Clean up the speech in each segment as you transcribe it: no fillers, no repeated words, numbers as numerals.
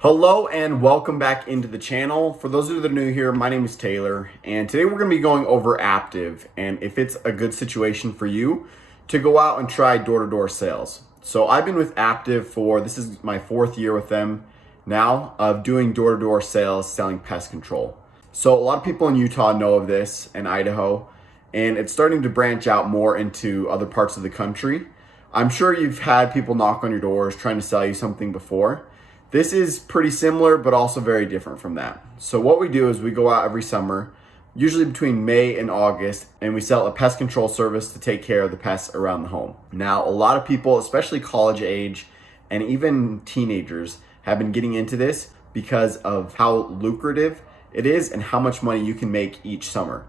Hello and welcome back into the channel. For those of you that are new here, my name is Taylor, and today we're going to be going over Aptive and if it's a good situation for you to go out and try door-to-door sales. So I've been with Aptive this is my 4th year with them now of doing door-to-door sales, selling pest control. So a lot of people in Utah know of this, and Idaho, and it's starting to branch out more into other parts of the country. I'm sure you've had people knock on your doors trying to sell you something before. This is pretty similar, but also very different from that. So what we do is we go out every summer, usually between May and August, and we sell a pest control service to take care of the pests around the home. Now, a lot of people, especially college age and even teenagers, have been getting into this because of how lucrative it is and how much money you can make each summer.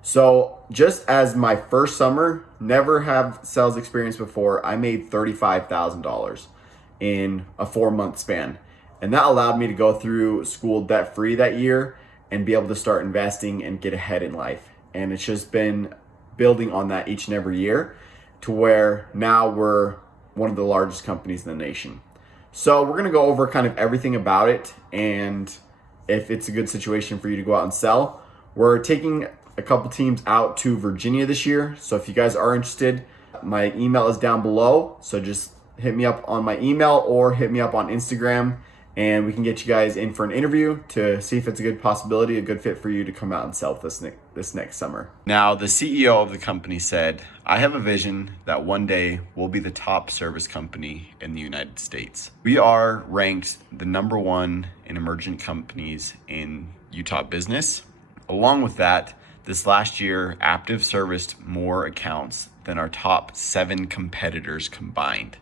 So just as my first summer, never have sales experience before, I made $35,000 in a 4-month span. And that allowed me to go through school debt free that year and be able to start investing and get ahead in life. And it's just been building on that each and every year to where now we're one of the largest companies in the nation. So we're going to go over kind of everything about it and if it's a good situation for you to go out and sell. We're taking a couple teams out to Virginia this year. So if you guys are interested, my email is down below. So just hit me up on my email or hit me up on Instagram and we can get you guys in for an interview to see if it's a good possibility, a good fit for you to come out and sell this next summer. Now, the CEO of the company said, "I have a vision that one day we'll be the top service company in the United States. We are ranked the #1 in emergent companies in Utah business. Along with that, this last year, Aptive serviced more accounts than our top 7 competitors combined."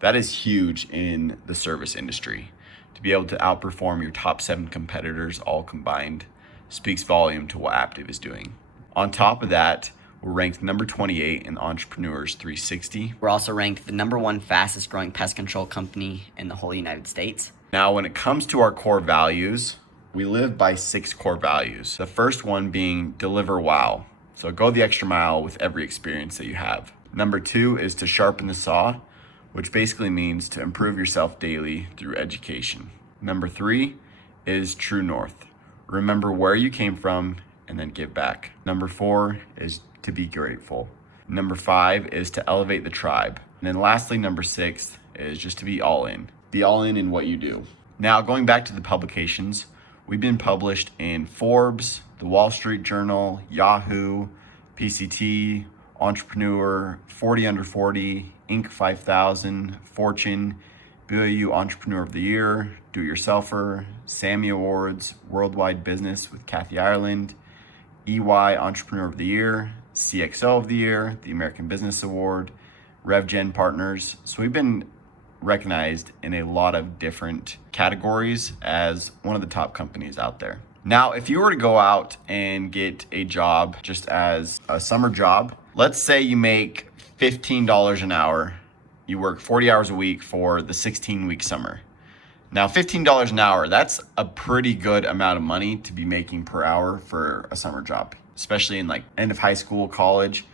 That is huge in the service industry. To be able to outperform your top 7 competitors all combined speaks volume to what Aptive is doing. On top of that, we're ranked number 28 in Entrepreneurs 360. We're also ranked the #1 fastest growing pest control company in the whole United States. Now, when it comes to our core values, we live by 6 core values. The first one being deliver wow. So go the extra mile with every experience that you have. Number 2 is to sharpen the saw, which basically means to improve yourself daily through education. Number 3 is true north. Remember where you came from and then give back. Number 4 is to be grateful. Number 5 is to elevate the tribe. And then lastly, number 6 is just to be all in. Be all in what you do. Now, going back to the publications, we've been published in Forbes, the Wall Street Journal, Yahoo, PCT, Entrepreneur, 40 Under 40, Inc. 5000, Fortune, BYU Entrepreneur of the Year, Do-It-Yourselfer, Sammy Awards, Worldwide Business with Kathy Ireland, EY Entrepreneur of the Year, CXO of the Year, the American Business Award, RevGen Partners. So we've been recognized in a lot of different categories as one of the top companies out there. Now, if you were to go out and get a job just as a summer job, let's say you make $15 an hour. You work 40 hours a week for the 16-week summer. Now, $15 an hour, that's a pretty good amount of money to be making per hour for a summer job, especially in like end of high school, college.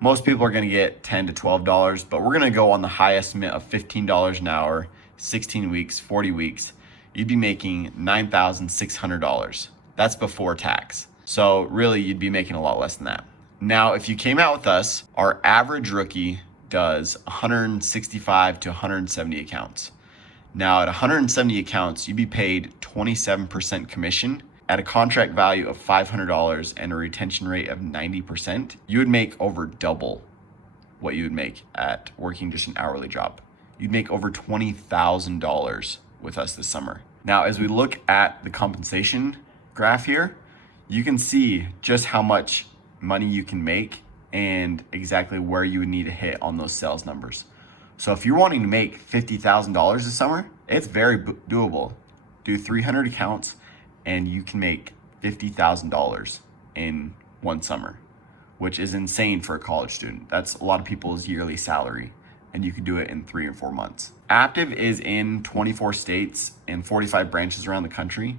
Most people are going to get $10 to $12, but we're going to go on the high estimate of $15 an hour, 16 weeks, 40 weeks. You'd be making $9,600. That's before tax. So really, you'd be making a lot less than that. Now, if you came out with us, our average rookie does 165 to 170 accounts. Now, at 170 accounts, you'd be paid 27% commission. At a contract value of $500 and a retention rate of 90%, you would make over double what you would make at working just an hourly job. You'd make over $20,000 with us this summer. Now, as we look at the compensation graph here, you can see just how much money you can make and exactly where you would need to hit on those sales numbers. So if you're wanting to make $50,000 this summer, it's very doable. Do 300 accounts and you can make $50,000 in one summer, which is insane for a college student. That's a lot of people's yearly salary, and you can do it in 3 or 4 months. Aptive is in 24 states and 45 branches around the country.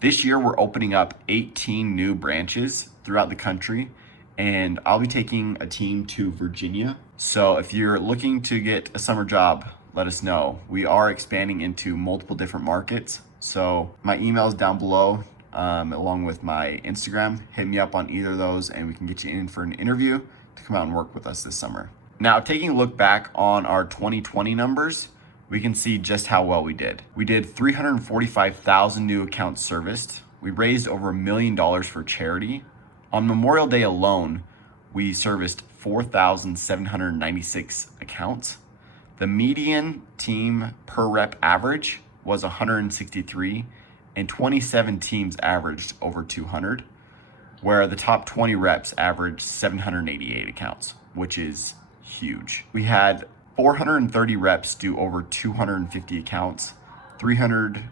This year, we're opening up 18 new branches throughout the country, and I'll be taking a team to Virginia. So if you're looking to get a summer job, let us know. We are expanding into multiple different markets. So my email is down below, along with my Instagram. Hit me up on either of those and we can get you in for an interview to come out and work with us this summer. Now, taking a look back on our 2020 numbers, we can see just how well we did. We did 345,000 new accounts serviced. We raised over $1 million for charity. On Memorial Day alone, we serviced 4,796 accounts. The median team per rep average was 163, and 27 teams averaged over 200, where the top 20 reps averaged 788 accounts, which is huge. We had 430 reps do over 250 accounts, 300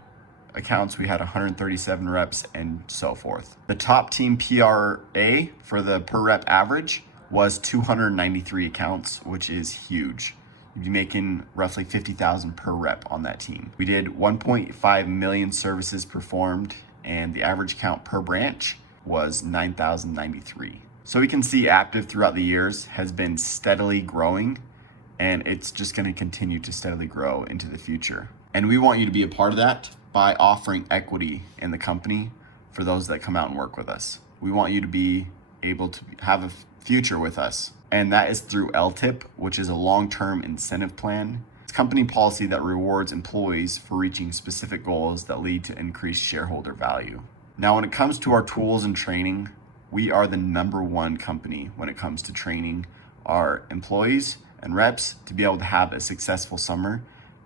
accounts, we had 137 reps, and so forth. The top team PRA for the per rep average was 293 accounts, which is huge. You'd be making roughly 50,000 per rep on that team. We did 1.5 million services performed, and the average count per branch was 9,093. So we can see Aptive throughout the years has been steadily growing, and it's just going to continue to steadily grow into the future. And we want you to be a part of that by offering equity in the company for those that come out and work with us. We want you to be able to have a future with us. And that is through LTIP, which is a long-term incentive plan. It's a company policy that rewards employees for reaching specific goals that lead to increased shareholder value. Now, when it comes to our tools and training, we are the #1 company when it comes to training our employees and reps to be able to have a successful summer,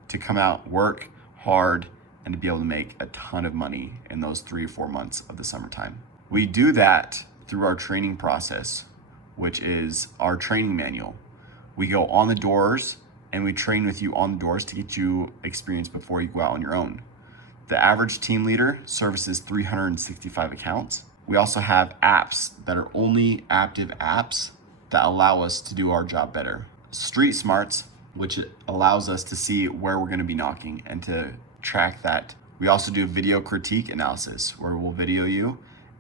to come out, work hard, and to be able to make a ton of money in those 3 or 4 months of the summertime. We do that through our training process, which is our training manual. We go on the doors and we train with you on the doors to get you experience before you go out on your own. The average team leader services 365 accounts. We also have apps that are only Aptive apps that allow us to do our job better. Street Smarts, which allows us to see where we're going to be knocking and to track that. We also do video critique analysis, where we'll video you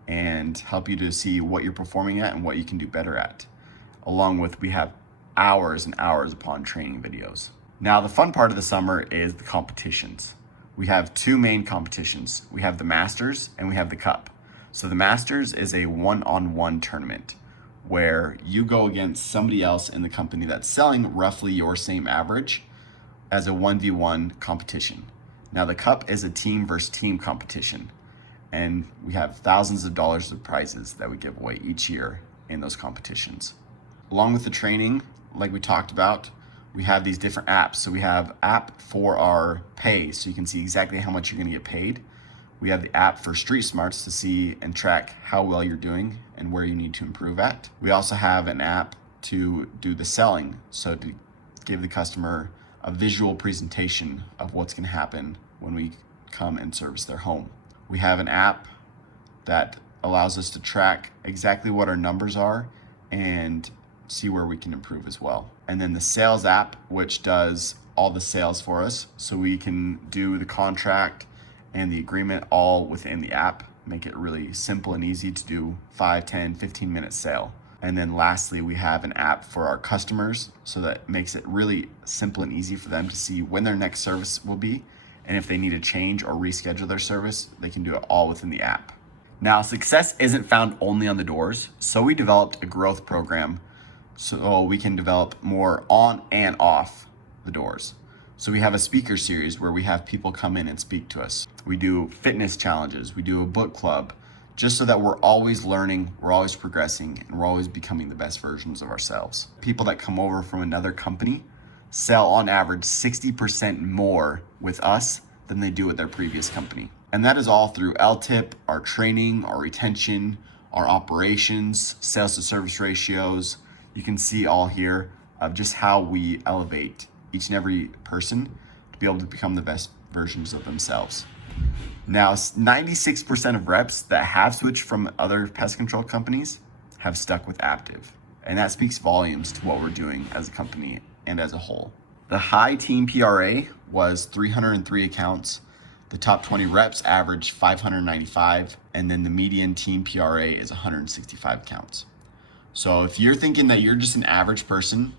and help you to see what you're performing at and what you can do better at. Along with, we have hours and hours upon training videos. Now, the fun part of the summer is the competitions. We have 2 main competitions. We have the Masters and we have the Cup. So the Masters is a one-on-one tournament where you go against somebody else in the company that's selling roughly your same average as a 1v1 competition. Now, the Cup is a team versus team competition, and we have thousands of dollars of prizes that we give away each year in those competitions. Along with the training, like we talked about, we have these different apps. So we have app for our pay, so you can see exactly how much you're gonna get paid. We have the app for Street Smarts to see and track how well you're doing and where you need to improve at. We also have an app to do the selling, so to give the customer a visual presentation of what's gonna happen when we come and service their home. We have an app that allows us to track exactly what our numbers are and see where we can improve as well. And then the sales app, which does all the sales for us, so we can do the contract and the agreement all within the app, make it really simple and easy to do 5, 10, 15-minute sale. And then lastly, we have an app for our customers, so that makes it really simple and easy for them to see when their next service will be. And if they need to change or reschedule their service, they can do it all within the app. Now, success isn't found only on the doors, so we developed a growth program so we can develop more on and off the doors. So we have a speaker series where we have people come in and speak to us. We do fitness challenges, we do a book club, just so that we're always learning, we're always progressing, and we're always becoming the best versions of ourselves. People that come over from another company sell on average 60% more with us than they do with their previous company. And that is all through LTIP, our training, our retention, our operations, sales to service ratios. You can see all here of just how we elevate each and every person to be able to become the best versions of themselves. Now, 96% of reps that have switched from other pest control companies have stuck with Aptive. And that speaks volumes to what we're doing as a company and as a whole. The high team PRA was 303 accounts. The top 20 reps averaged 595, and then the median team PRA is 165 accounts. So if you're thinking that you're just an average person,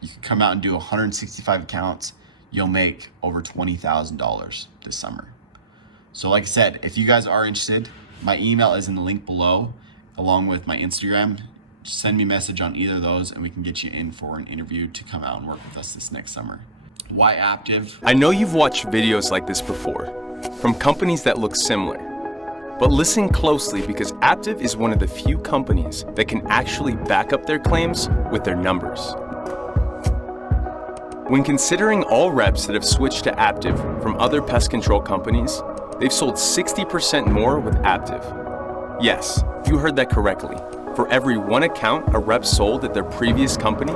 you can come out and do 165 accounts. you'll make over $20,000 this summer. So like I said, if you guys are interested, my email is in the link below, along with my Instagram. Just send me a message on either of those and we can get you in for an interview to come out and work with us this next summer. Why Aptive? I know you've watched videos like this before, from companies that look similar. But listen closely, because Aptive is one of the few companies that can actually back up their claims with their numbers. When considering all reps that have switched to Aptive from other pest control companies, they've sold 60% more with Aptive. Yes, you heard that correctly. For every one account a rep sold at their previous company,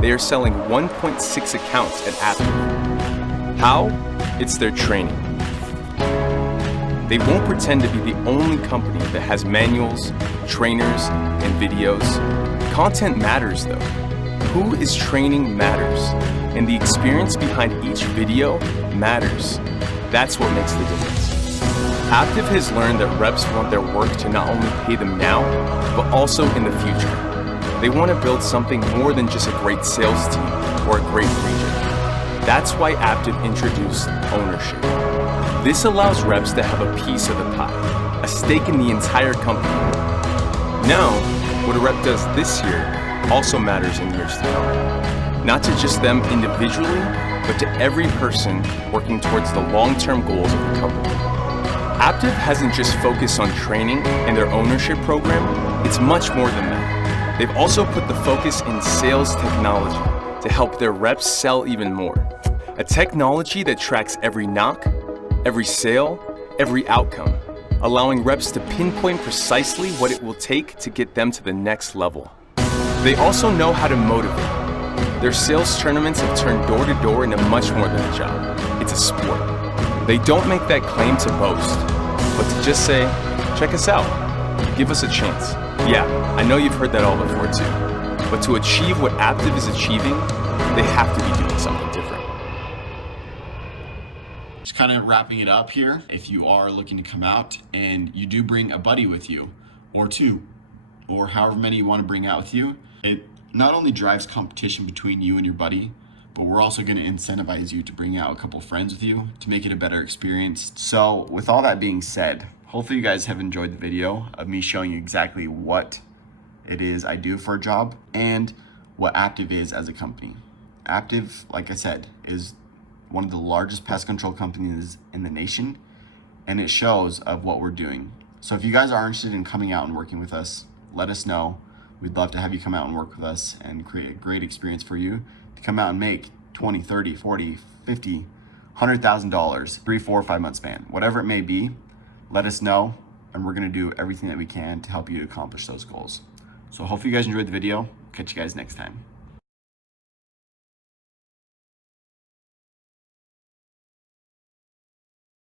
they are selling 1.6 accounts at Aptive. How? It's their training. They won't pretend to be the only company that has manuals, trainers, and videos. Content matters though. Who is training matters, and the experience behind each video matters. That's what makes the difference. Aptive has learned that reps want their work to not only pay them now, but also in the future. They want to build something more than just a great sales team or a great region. That's why Aptive introduced ownership. This allows reps to have a piece of the pie, a stake in the entire company. Now, what a rep does this year also matters in years to come. Not to just them individually, but to every person working towards the long-term goals of the company. Aptive hasn't just focused on training and their ownership program, it's much more than that. They've also put the focus in sales technology to help their reps sell even more. A technology that tracks every knock, every sale, every outcome, allowing reps to pinpoint precisely what it will take to get them to the next level. They also know how to motivate. Their sales tournaments have turned door to door into much more than a job. It's a sport. They don't make that claim to boast, but to just say, check us out, give us a chance. Yeah, I know you've heard that all before too, but to achieve what Aptive is achieving, they have to be doing something different. Just kind of wrapping it up here. If you are looking to come out and you do bring a buddy with you, or two, or however many you want to bring out with you, it not only drives competition between you and your buddy, but we're also going to incentivize you to bring out a couple friends with you to make it a better experience. So with all that being said, hopefully you guys have enjoyed the video of me showing you exactly what it is I do for a job and what Aptive is as a company. Aptive, like I said, is one of the largest pest control companies in the nation, and it shows of what we're doing. So if you guys are interested in coming out and working with us, let us know. We'd love to have you come out and work with us and create a great experience for you to come out and make 20, 30, 40, 50, $100,000, 3, 4, 5 month span, whatever it may be. Let us know, and we're gonna do everything that we can to help you accomplish those goals. So hopefully you guys enjoyed the video. Catch you guys next time.